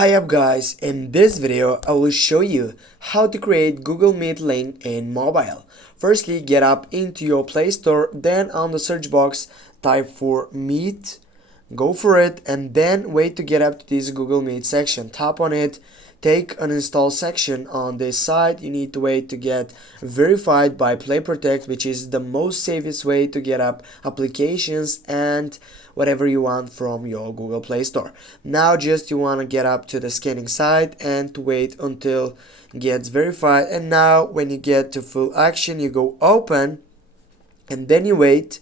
Hi up guys, in this video I will show you how to create Google Meet link in mobile. Firstly, get up into your Play Store, then on the search box type for Meet, go for it, and then wait to get up to this Google Meet section. Tap on it, take an install section on this side. You need to wait to get verified by Play Protect, which is the most safest way to get up applications and whatever you want from your Google Play Store. Now just you want to get up to the scanning side and to wait until it gets verified, and now when you get to full action you go open and then you wait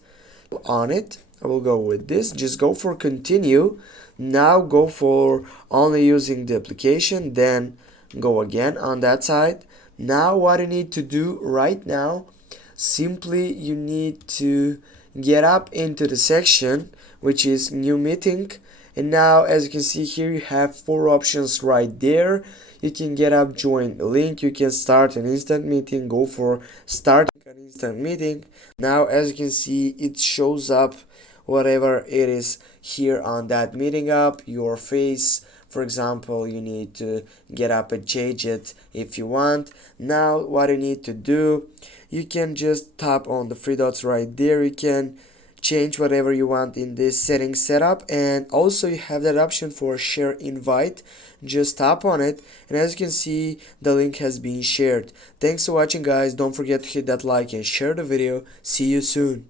on it. I will go with this, just go for continue. Now go for only using the application, then go again on that side. Now what you need to do right now, simply you need to get up into the section which is new meeting, and now as you can see here you have four options right there. You can get up, join a link, you can start an instant meeting, go for start an instant meeting. Now as you can see it shows up whatever it is here on that meeting up, your face. For example, you need to get up and change it if you want. Now what you need to do, you can just tap on the three dots right there. You can change whatever you want in this settings setup, and also you have that option for share invite. Just tap on it and as you can see the link has been shared. Thanks for watching guys, don't forget to hit that like and share the video. See you soon.